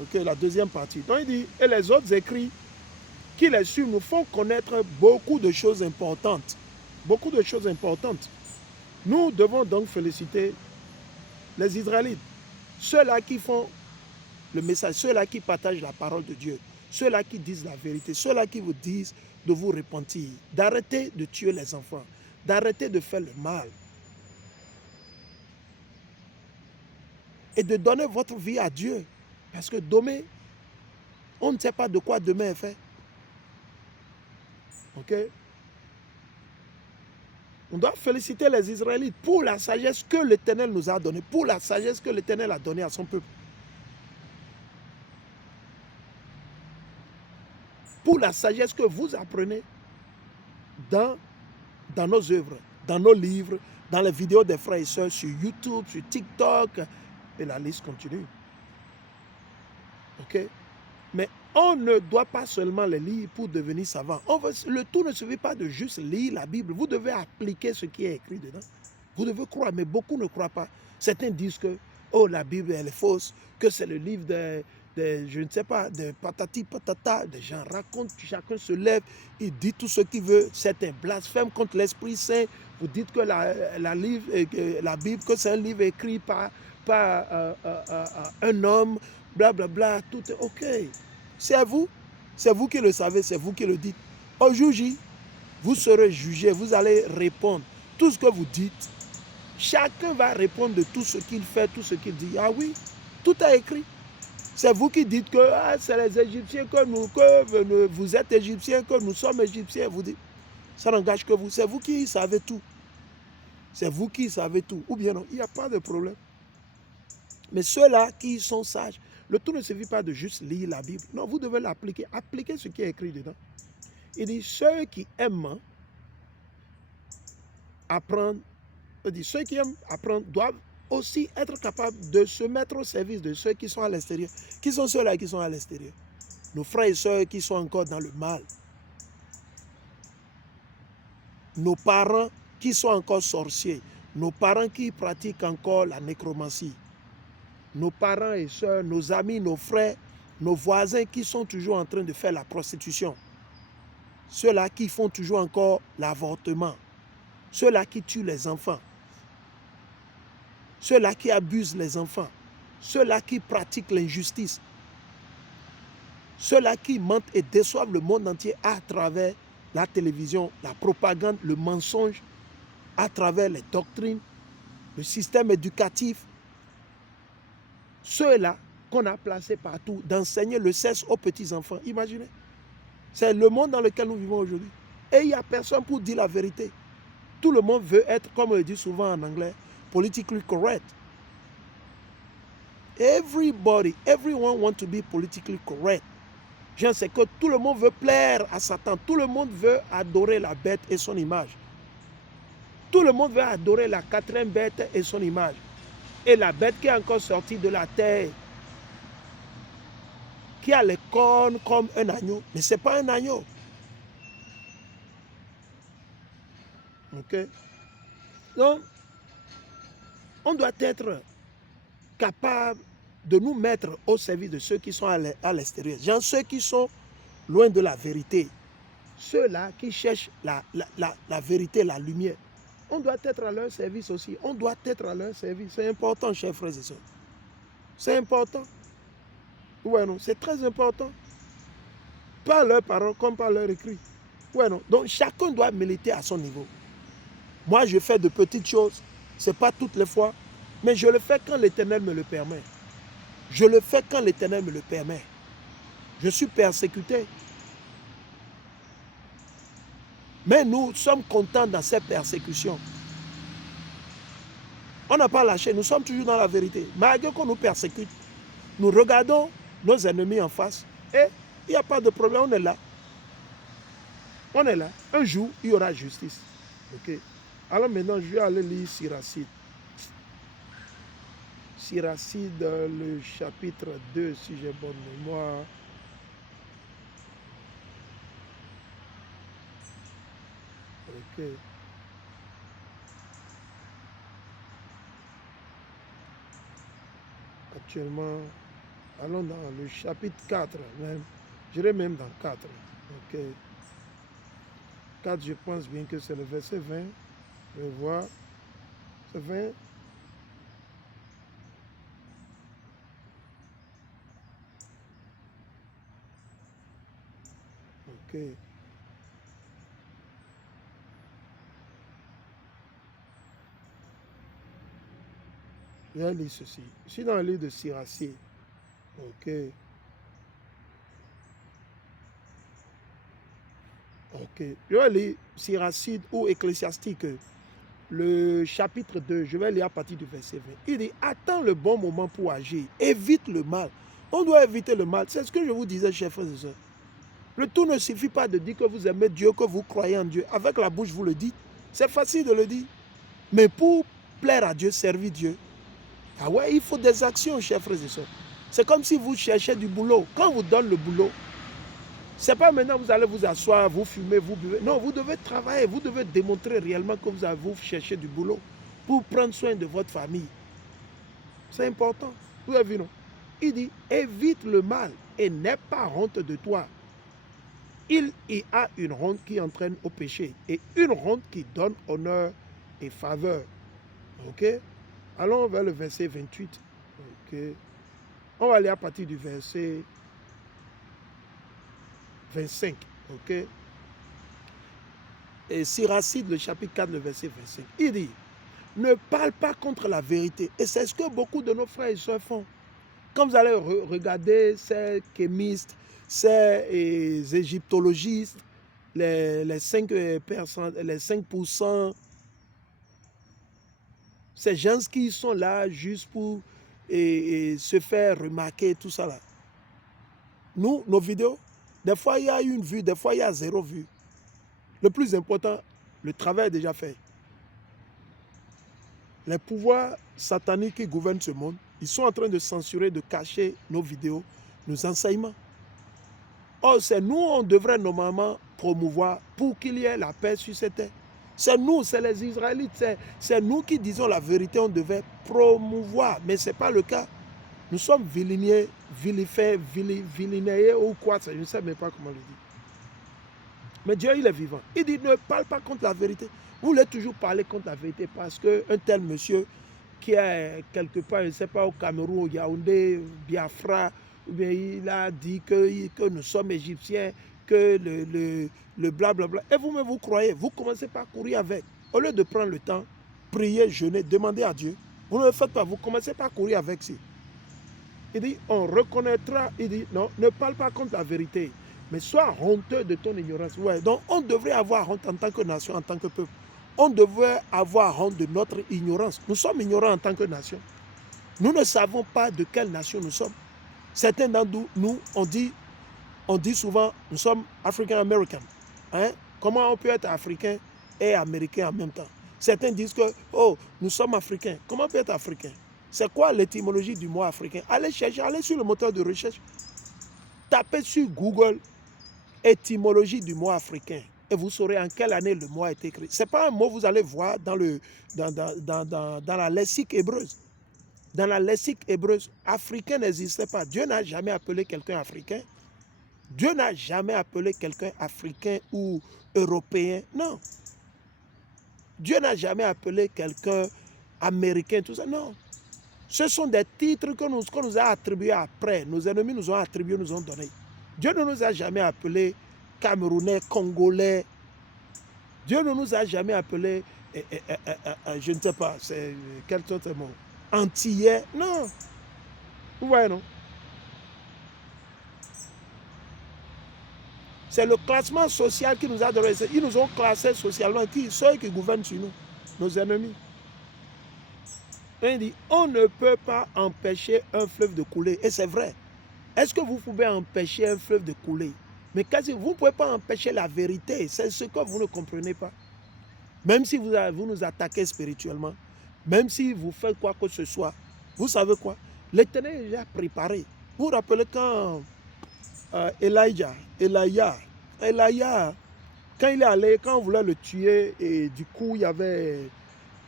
Ok, la deuxième partie. Donc il dit, et les autres écrits qui les suivent nous font connaître beaucoup de choses importantes. Beaucoup de choses importantes. Nous devons donc féliciter les Israélites, ceux-là qui font le message, ceux-là qui partagent la parole de Dieu, ceux-là qui disent la vérité, ceux-là qui vous disent de vous repentir, d'arrêter de tuer les enfants, d'arrêter de faire le mal et de donner votre vie à Dieu. Parce que demain, on ne sait pas de quoi demain est fait. Ok? On doit féliciter les Israélites pour la sagesse que l'Éternel nous a donnée, pour la sagesse que l'Éternel a donnée à son peuple. Pour la sagesse que vous apprenez dans nos œuvres, dans nos livres, dans les vidéos des frères et sœurs sur YouTube, sur TikTok, et la liste continue. Ok? Mais on ne doit pas seulement les lire pour devenir savant. Le tout ne suffit pas de juste lire la Bible. Vous devez appliquer ce qui est écrit dedans. Vous devez croire, mais beaucoup ne croient pas. Certains disent que oh, la Bible elle est fausse, que c'est le livre je ne sais pas, de patati patata. Des gens racontent, chacun se lève, il dit tout ce qu'il veut. Certains blasphèment contre l'Esprit Saint. Vous dites que la Bible, que c'est un livre écrit par un homme, blablabla, bla, bla, tout est ok. C'est vous qui le savez, c'est vous qui le dites. Au jour J, vous serez jugé, vous allez répondre. Tout ce que vous dites, chacun va répondre de tout ce qu'il fait, tout ce qu'il dit. Ah oui, tout est écrit. C'est vous qui dites que c'est les Égyptiens que vous êtes Égyptiens, que nous sommes Égyptiens. Vous dites, ça n'engage que vous. C'est vous qui savez tout. C'est vous qui savez tout. Ou bien non, il n'y a pas de problème. Mais ceux-là qui sont sages, le tout ne suffit pas de juste lire la Bible. Non, vous devez l'appliquer. Appliquez ce qui est écrit dedans. Il dit, ceux qui aiment apprendre, ceux qui aiment apprendre doivent aussi être capables de se mettre au service de ceux qui sont à l'extérieur. Qui sont ceux-là qui sont à l'extérieur? Nos frères et sœurs qui sont encore dans le mal. Nos parents qui sont encore sorciers. Nos parents qui pratiquent encore la nécromancie. Nos parents et sœurs, nos amis, nos frères, nos voisins qui sont toujours en train de faire la prostitution. Ceux-là qui font toujours encore l'avortement. Ceux-là qui tuent les enfants. Ceux-là qui abusent les enfants. Ceux-là qui pratiquent l'injustice. Ceux-là qui mentent et déçoivent le monde entier à travers la télévision, la propagande, le mensonge, à travers les doctrines, le système éducatif. Ceux-là qu'on a placés partout, d'enseigner le sexe aux petits-enfants. Imaginez. C'est le monde dans lequel nous vivons aujourd'hui. Et il n'y a personne pour dire la vérité. Tout le monde veut être, comme on le dit souvent en anglais, politically correct. Everyone wants to be politically correct. C'est que tout le monde veut plaire à Satan. Tout le monde veut adorer la bête et son image. Tout le monde veut adorer la quatrième bête et son image. Et la bête qui est encore sortie de la terre, qui a les cornes comme un agneau. Mais ce n'est pas un agneau. Ok? Donc, on doit être capable de nous mettre au service de ceux qui sont à l'extérieur. Genre ceux qui sont loin de la vérité. Ceux-là qui cherchent la vérité, la lumière. On doit être à leur service aussi. On doit être à leur service. C'est important, chers frères et sœurs. C'est important. Ouais, non, c'est très important. Pas leurs paroles comme par leur écrit. Ouais, non. Donc chacun doit militer à son niveau. Moi, je fais de petites choses. Ce n'est pas toutes les fois. Mais je le fais quand l'Éternel me le permet. Je le fais quand l'Éternel me le permet. Je suis persécuté. Mais nous sommes contents dans ces persécutions. On n'a pas lâché, nous sommes toujours dans la vérité. Malgré qu'on nous persécute, nous regardons nos ennemis en face et il n'y a pas de problème, on est là. On est là. Un jour, il y aura justice. Ok. Alors maintenant, je vais aller lire Siracide. Siracide, le chapitre 2, si j'ai bonne mémoire. Ok. Actuellement, Allons dans le chapitre 4 même. J'irai même dans 4. Ok. 4, je pense bien que c'est le verset 20. Je vais voir. C'est 20. Ok. Je vais lire ceci. Je suis dans le livre de Siracide. Ok. Ok. Je vais lire Siracide ou Ecclésiastique. Le chapitre 2, je vais lire à partir du verset 20. Il dit, attends le bon moment pour agir. Évite le mal. On doit éviter le mal. C'est ce que je vous disais, chers frères et sœurs. Le tout ne suffit pas de dire que vous aimez Dieu, que vous croyez en Dieu. Avec la bouche, vous le dites. C'est facile de le dire. Mais pour plaire à Dieu, servir Dieu, ah ouais, il faut des actions, chers frères et sœurs. C'est comme si vous cherchez du boulot. Quand on vous donne le boulot, ce n'est pas maintenant que vous allez vous asseoir, vous fumez, vous buvez. Non, vous devez travailler, vous devez démontrer réellement que vous cherchez du boulot pour prendre soin de votre famille. C'est important. Vous avez vu, non? Il dit, évite le mal et n'aie pas honte de toi. Il y a une honte qui entraîne au péché et une honte qui donne honneur et faveur. Ok? Allons vers le verset 28. Ok? On va aller à partir du verset 25. Ok? Et Siracide, le chapitre 4, le verset 25. Il dit, ne parle pas contre la vérité. Et c'est ce que beaucoup de nos frères et sœurs font. Quand vous allez regarder ces kémistes, ces égyptologistes, les 5%, ces gens qui sont là juste pour se faire remarquer, tout ça là. Nous, nos vidéos, des fois il y a une vue, des fois il y a 0 vue. Le plus important, le travail est déjà fait. Les pouvoirs sataniques qui gouvernent ce monde, ils sont en train de censurer, de cacher nos vidéos, nos enseignements. Or, c'est nous, on devrait normalement promouvoir pour qu'il y ait la paix sur cette terre. C'est nous, c'est les Israélites, c'est nous qui disons la vérité, on devait promouvoir, mais ce n'est pas le cas. Nous sommes vilifiés ou quoi, je ne sais même pas comment le dire. Mais Dieu, il est vivant. Il dit, ne parle pas contre la vérité. Vous voulez toujours parler contre la vérité parce qu'un tel monsieur qui est quelque part, je ne sais pas, au Cameroun, au Yaoundé, Biafra, ou bien il a dit que nous sommes égyptiens, que le blablabla. Et vous-même, vous croyez, vous commencez par courir avec. Au lieu de prendre le temps, prier, jeûner, demander à Dieu, vous ne le faites pas, vous commencez par courir avec. Il dit, on reconnaîtra, il dit, non, ne parle pas contre la vérité, mais sois honteux de ton ignorance. Ouais, donc on devrait avoir honte en tant que nation, en tant que peuple. On devrait avoir honte de notre ignorance. Nous sommes ignorants en tant que nation. Nous ne savons pas de quelle nation nous sommes. Certains d'entre nous, on dit souvent, nous sommes African-American. Hein? Comment on peut être africain et américain en même temps? Certains disent que, oh, nous sommes africains. Comment on peut être africain? C'est quoi l'étymologie du mot africain? Allez chercher, allez sur le moteur de recherche. Tapez sur Google étymologie du mot africain et vous saurez en quelle année le mot a été créé. Ce n'est pas un mot que vous allez voir dans la lexique hébreuse. Dans la lexique hébreuse, africain n'existait pas. Dieu n'a jamais appelé quelqu'un africain. Dieu n'a jamais appelé quelqu'un africain ou européen. Non. Dieu n'a jamais appelé quelqu'un américain, tout ça. Non. Ce sont des titres qu'on nous a attribués après. Nos ennemis nous ont attribués, nous ont donné. Dieu ne nous a jamais appelés Camerounais, Congolais. Dieu ne nous a jamais appelés, je ne sais pas, c'est quel autre mot, Antillais. Non. Vous voyez, non? C'est le classement social qui nous a donné. Ils nous ont classés socialement. Ceux qui gouvernent sur nous, nos ennemis. Il dit, on ne peut pas empêcher un fleuve de couler. Et c'est vrai. Est-ce que vous pouvez empêcher un fleuve de couler? Mais quasi, vous ne pouvez pas empêcher la vérité. C'est ce que vous ne comprenez pas. Même si vous nous attaquez spirituellement, même si vous faites quoi que ce soit, vous savez quoi? L'Éternel est déjà préparé. Vous vous rappelez quand Elijah, quand il est allé, quand on voulait le tuer, et du coup, il y avait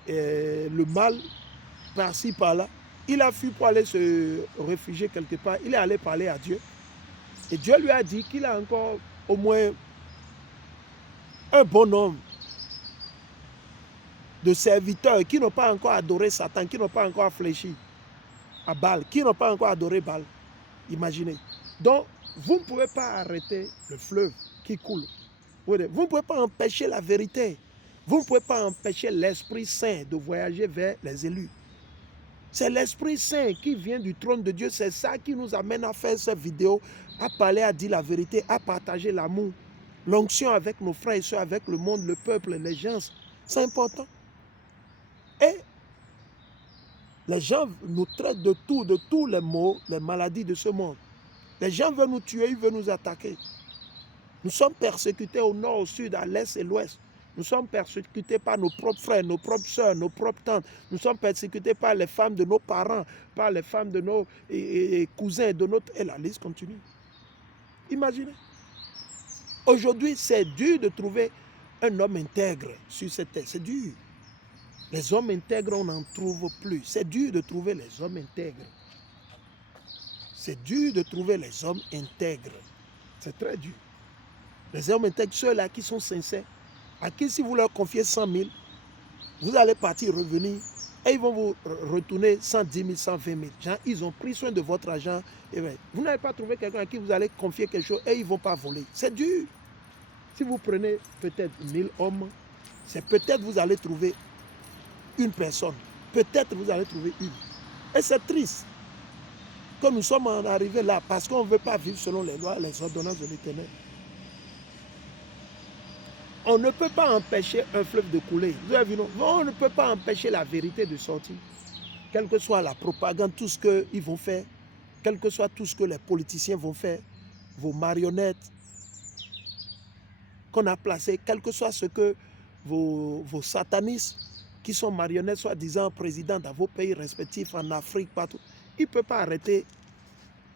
le mal par-ci, par-là. il a fui pour aller se réfugier quelque part. Il est allé parler à Dieu. Et Dieu lui a dit qu'il a encore au moins un bon nombre de serviteurs qui n'ont pas encore adoré Satan, qui n'ont pas encore fléchi à Baal, qui n'ont pas encore adoré Baal. Imaginez. Donc, vous ne pouvez pas arrêter le fleuve qui coule. Vous ne pouvez pas empêcher la vérité. Vous ne pouvez pas empêcher l'Esprit Saint de voyager vers les élus. C'est l'Esprit Saint qui vient du trône de Dieu. C'est ça qui nous amène à faire cette vidéo, à parler, à dire la vérité, à partager l'amour, l'onction avec nos frères et soeurs, avec le monde, le peuple, les gens. C'est important. Et les gens nous traitent de tous les maux, les maladies de ce monde. Les gens veulent nous tuer, ils veulent nous attaquer. Nous sommes persécutés au nord, au sud, à l'est et l'ouest. Nous sommes persécutés par nos propres frères, nos propres soeurs, nos propres tantes. Nous sommes persécutés par les femmes de nos parents, par les femmes de nos cousins, de notre... Et la liste continue. Imaginez. Aujourd'hui, c'est dur de trouver un homme intègre sur cette terre. C'est dur. Les hommes intègres, on n'en trouve plus. C'est dur de trouver les hommes intègres. C'est dur de trouver les hommes intègres. C'est très dur. Les hommes intègres, ceux-là qui sont sincères, à qui si vous leur confiez 100 000, vous allez partir, revenir, et ils vont vous retourner 110 000, 120 000. Genre, ils ont pris soin de votre argent. Et bien, vous n'allez pas trouver quelqu'un à qui vous allez confier quelque chose et ils ne vont pas voler. C'est dur. Si vous prenez peut-être 1000 hommes, c'est peut-être vous allez trouver une personne. Peut-être vous allez trouver une. Et c'est triste que nous sommes arrivés là parce qu'on ne veut pas vivre selon les lois, les ordonnances de l'Éternel. On ne peut pas empêcher un fleuve de couler. Vous avez vu, non? On ne peut pas empêcher la vérité de sortir. Quelle que soit la propagande, tout ce qu'ils vont faire, quel que soit tout ce que les politiciens vont faire, vos marionnettes qu'on a placées, quel que soit ce que vos satanistes qui sont marionnettes, soi-disant présidents dans vos pays respectifs, en Afrique, partout, il ne peut pas arrêter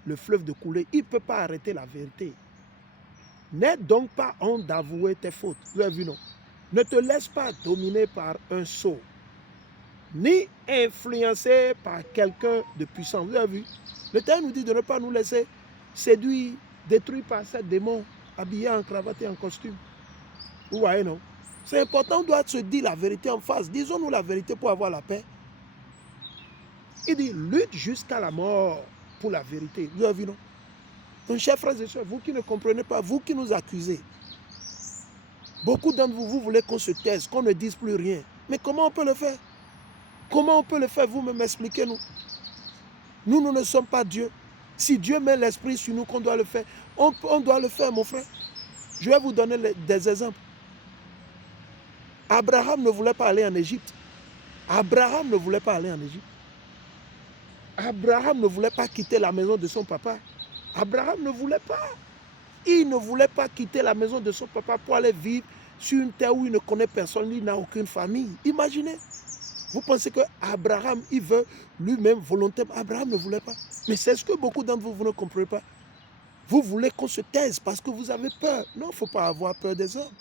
le fleuve de couler. Il ne peut pas arrêter la vérité. N'aie donc pas honte d'avouer tes fautes. Vous avez vu, non? Ne te laisse pas dominer par un sot, ni influencé par quelqu'un de puissant. Vous avez vu? L'Éternel nous dit de ne pas nous laisser séduire, détruire par ces démons habillés en cravate et en costume. Vous voyez, non? C'est important, on doit se dire la vérité en face. Disons-nous la vérité pour avoir la paix. Il dit, lutte jusqu'à la mort pour la vérité. Vous avez vu, non? Donc, chers frères et sœurs, vous qui ne comprenez pas, vous qui nous accusez, beaucoup d'entre vous, vous voulez qu'on se taise, qu'on ne dise plus rien. Mais comment on peut le faire? Comment on peut le faire? Vous-même, expliquez-nous. Nous ne sommes pas Dieu. Si Dieu met l'esprit sur nous qu'on doit le faire, on doit le faire, mon frère. Je vais vous donner des exemples. Abraham ne voulait pas aller en Égypte. Abraham ne voulait pas aller en Égypte. Abraham ne voulait pas quitter la maison de son papa. Abraham ne voulait pas. Il ne voulait pas quitter la maison de son papa pour aller vivre sur une terre où il ne connaît personne, il n'a aucune famille. Imaginez. Vous pensez que Abraham, il veut lui-même volontairement. Abraham ne voulait pas. Mais c'est ce que beaucoup d'entre vous, vous ne comprenez pas. Vous voulez qu'on se taise parce que vous avez peur. Non, il ne faut pas avoir peur des hommes.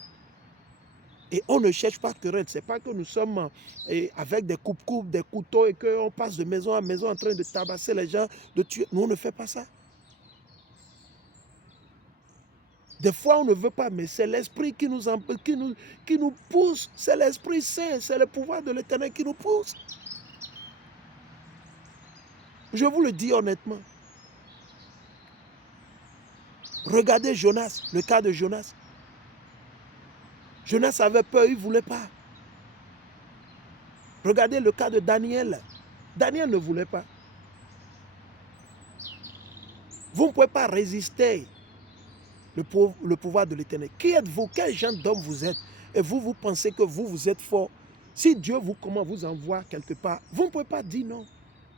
Et on ne cherche pas querelle. Ce n'est pas que nous sommes avec des coupes-coupes, des couteaux et qu'on passe de maison à maison en train de tabasser les gens, de tuer. Nous, on ne fait pas ça. Des fois, on ne veut pas, mais c'est l'Esprit qui nous pousse. C'est l'Esprit Saint, c'est le pouvoir de l'Éternel qui nous pousse. Je vous le dis honnêtement. Regardez Jonas, le cas de Jonas. Jonas avait peur, il ne voulait pas. Regardez le cas de Daniel. Daniel ne voulait pas. Vous ne pouvez pas résister le pouvoir de l'Éternel. Qui êtes-vous? Quel genre d'homme vous êtes? Et vous pensez que vous êtes fort. Si Dieu vous envoie quelque part, vous ne pouvez pas dire non.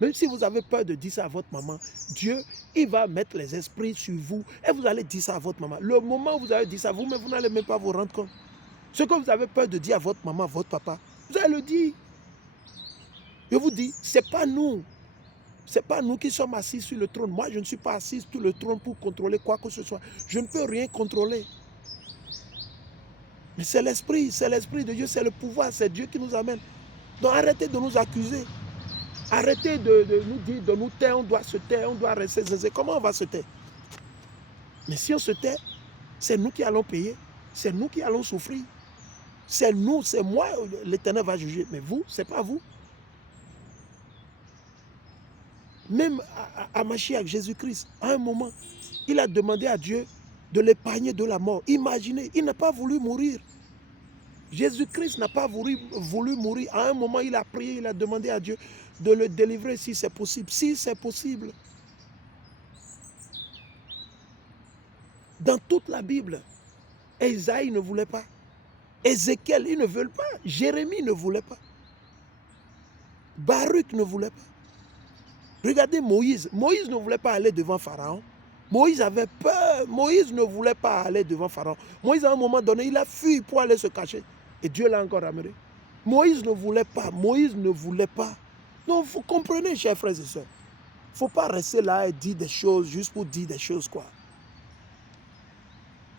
Même si vous avez peur de dire ça à votre maman, Dieu, il va mettre les esprits sur vous et vous allez dire ça à votre maman. Le moment où vous allez dire ça, vous n'allez même pas vous rendre compte. Ce que vous avez peur de dire à votre maman, à votre papa, vous allez le dire. Je vous dis, ce n'est pas nous. Ce n'est pas nous qui sommes assis sur le trône. Moi, je ne suis pas assis sur le trône pour contrôler quoi que ce soit. Je ne peux rien contrôler. Mais c'est l'Esprit de Dieu, c'est le pouvoir, c'est Dieu qui nous amène. Donc arrêtez de nous accuser. Arrêtez de nous dire, de nous taire, on doit se taire, on doit rester zinzin. Comment on va se taire? Mais si on se tait, c'est nous qui allons payer. C'est nous qui allons souffrir. C'est nous, c'est moi, l'Éternel va juger. Mais vous, ce n'est pas vous. Même à Mashiach, Jésus-Christ, à un moment, il a demandé à Dieu de l'épargner de la mort. Imaginez, il n'a pas voulu mourir. Jésus-Christ n'a pas voulu mourir. À un moment, il a prié, il a demandé à Dieu de le délivrer si c'est possible. Si c'est possible. Dans toute la Bible, Esaïe ne voulait pas. Ézéchiel, ils ne veulent pas. Jérémie ne voulait pas. Baruch ne voulait pas. Regardez Moïse. Moïse ne voulait pas aller devant Pharaon. Moïse avait peur. Moïse ne voulait pas aller devant Pharaon. Moïse, à un moment donné, il a fui pour aller se cacher. Et Dieu l'a encore ramené. Moïse ne voulait pas. Moïse ne voulait pas. Donc, vous comprenez, chers frères et sœurs. Il ne faut pas rester là et dire des choses juste pour dire des choses, quoi.